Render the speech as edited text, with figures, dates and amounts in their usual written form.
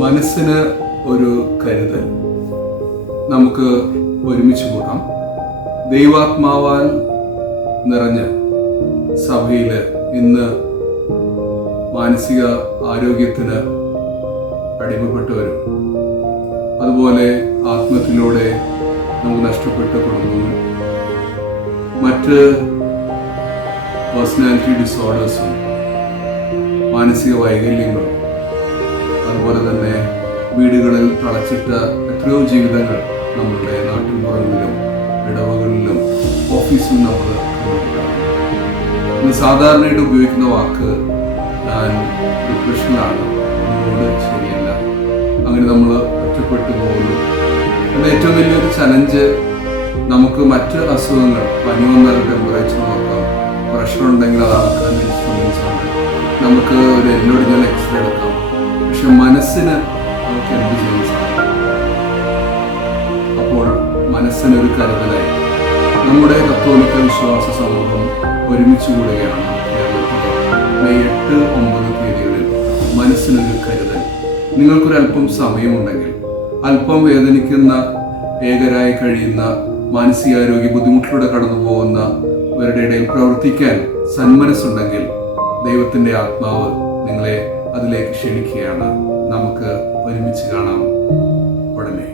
മനസ്സിന് ഒരു കരുതൽ. നമുക്ക് ഒരുമിച്ച് കൂടാം. ദൈവാത്മാവാൽ നിറഞ്ഞ സഭയിൽ ഇന്ന് മാനസിക ആരോഗ്യത്തിന് അടിമപ്പെട്ടവരും അതുപോലെ ആത്മഹത്യയിലൂടെ നമുക്ക് നഷ്ടപ്പെട്ട കുടുംബങ്ങൾ, മറ്റ് പേഴ്സണാലിറ്റി ഡിസോർഡേഴ്സും മാനസിക വൈകല്യങ്ങളും, അതുപോലെ തന്നെ വീടുകളിൽ തളച്ചിട്ട എത്രയോ ജീവിതങ്ങൾ നമ്മളുടെ നാട്ടിൻപുറങ്ങളിലും ഇടവകളിലും ഓഫീസിലും നമ്മൾ ഇന്ന് സാധാരണയായിട്ട് ഉപയോഗിക്കുന്ന വാക്ക് ഞാൻ ഡിപ്രഷനിലാണ്, എന്നോട് ശരിയല്ല, അങ്ങനെ നമ്മൾ ഒറ്റപ്പെട്ടു പോകുന്നു. എന്നാൽ ഏറ്റവും വലിയൊരു ചലഞ്ച് നമുക്ക് മറ്റ് അസുഖങ്ങൾ, പനി വന്നാൽ ടെമ്പറേച്ചർ നോക്കാം, പ്രഷർ ഉണ്ടെങ്കിൽ അത് അളക്കാൻ ഇൻസ്ട്രുമെന്റ്സ് ഉണ്ട്, നമുക്ക് ഒരു എല്ലൊടിഞ്ഞാൽ എക്സ്റേ എടുക്കാം. പക്ഷെ മനസ്സിന് നമുക്ക് എന്ത് ചെയ്യാൻ സാധിക്കും? അപ്പോൾ മനസ്സിനൊരു കരുതലായി നമ്മുടെ കത്തോലിക്ക വിശ്വാസ സമൂഹം ഒരുമിച്ച് കൂടുകയാണ് കേരളത്തിലെ മെയ് 8, 9 തീയതികളിൽ. മനസ്സിനൊരു കരുതൽ. നിങ്ങൾക്കൊരല്പം സമയമുണ്ടെങ്കിൽ, അല്പം വേദനിക്കുന്ന, ഏകരായി കഴിയുന്ന, മാനസികാരോഗ്യ ബുദ്ധിമുട്ടിലൂടെ കടന്നു പോകുന്നവരുടെ ഇടയിൽ പ്രവർത്തിക്കാൻ സന്മനസ്സുണ്ടെങ്കിൽ ദൈവത്തിൻ്റെ ആത്മാവ് നിങ്ങളെ അതിലേക്ക് ക്ഷണിക്കുകയാണ്. നമുക്ക് ഒരുമിച്ച് കാണാം ഉടനെ.